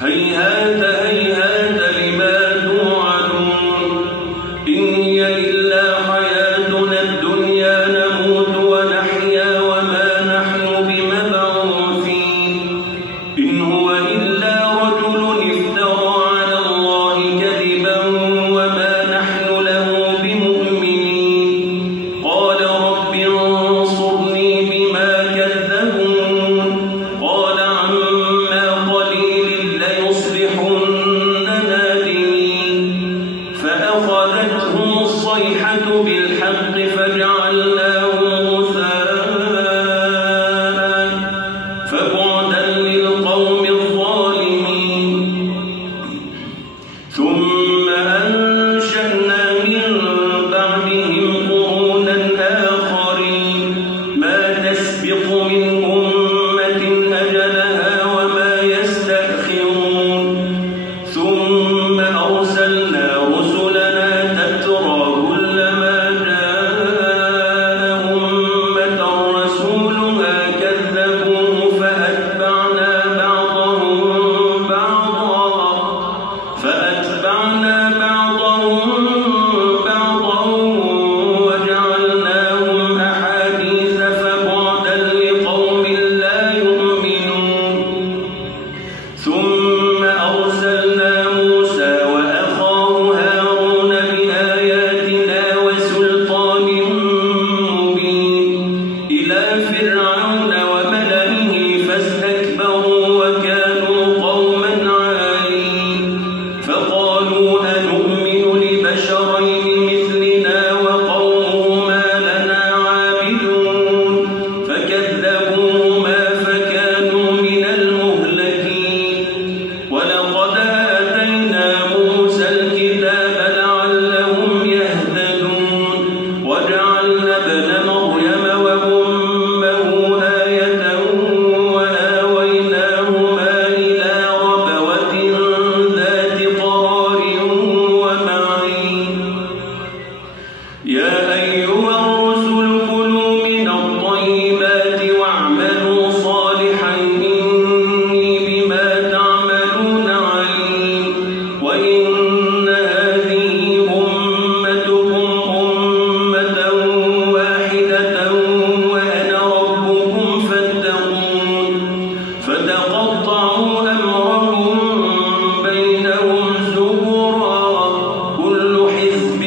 هيهات هيهات لما توعدون إن هي إلا حياتنا الدنيا نموت ونحيا وما نحن بمبعوثين إن هو إلا رجل افترى على الله كذبا وما نحن له بمؤمنين قال رب انصرني بما كذبون قال عما قليل ليصبحن نادمين فأخذتهم الصيحة بالحق فجعلناهم غثاء فبعدا للقوم الظالمين ثم أنشأنا من بعدهم قرونا آخرين ما تسبق من أمة أجلها وما يستأخرون ثم أرسلنا رسلنا تترى كلما جاء أمة رسولها كذبوه فأتبعنا بعضهم بعضا وجعلناهم أحاديث فبعدا لقوم لا يؤمنون ثم أرسلنا موسى وأخاه هارون بآياتنا وسلطان مبين إلى فرعون وملئه فاستكبروا وكانوا قوما عالين فقالوا أنؤمن لبشرين مثلنا وقومهما لنا عابدون فكذبوهما فكانوا من المهلكين ولقد آتينا موسى الكتاب لعلهم يهتدون وجعلنا ابن مريم وأمه آية وآويناهما إلى ربوة ذات قرار ومعين يا أيها الرسل كلوا من الطيبات واعملوا صالحا إني بما تعملون عليم وإن هذه أمتكم أمة واحدة وأنا ربكم فاتقون فتقطعوا أمرهم بينهم زبرا كل حزب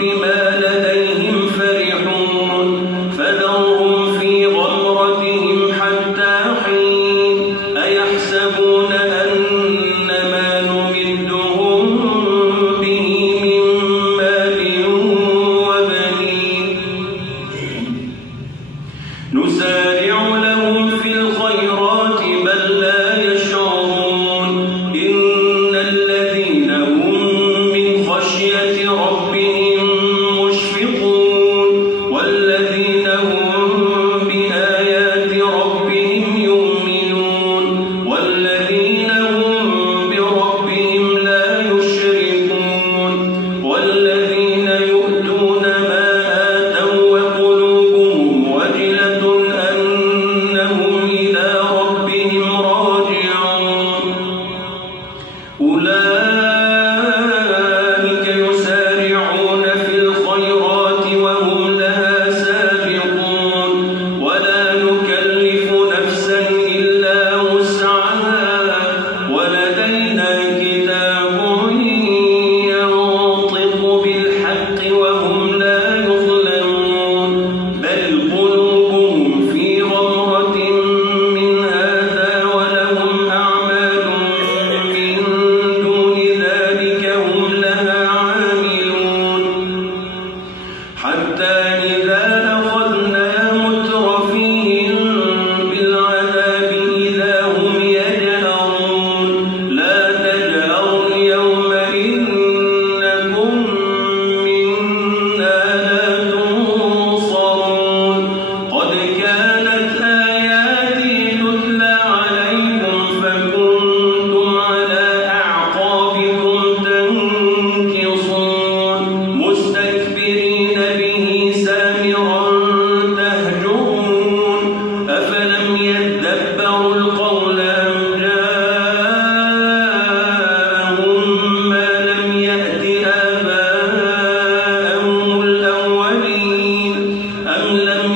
بما لديهم فرحون فذرهم في غمرتهم حتى حين أيحسبون أن ما نمدهم به من مال وبنين نسارع لهم في الخيرات بل لا يشعرون إن الذين هم من خشية ربهم مشفقون والذين هم بآيات ربهم يؤمنون والذين هم بربهم لا يشركون والذين يؤتون ما آتوا وقلوبهم وجلة أنهم إلى ربهم راجعون أولئك يسارعون في الخيرات وهم لها سابقون ولا نكلف نفسا إلا وسعها أم لم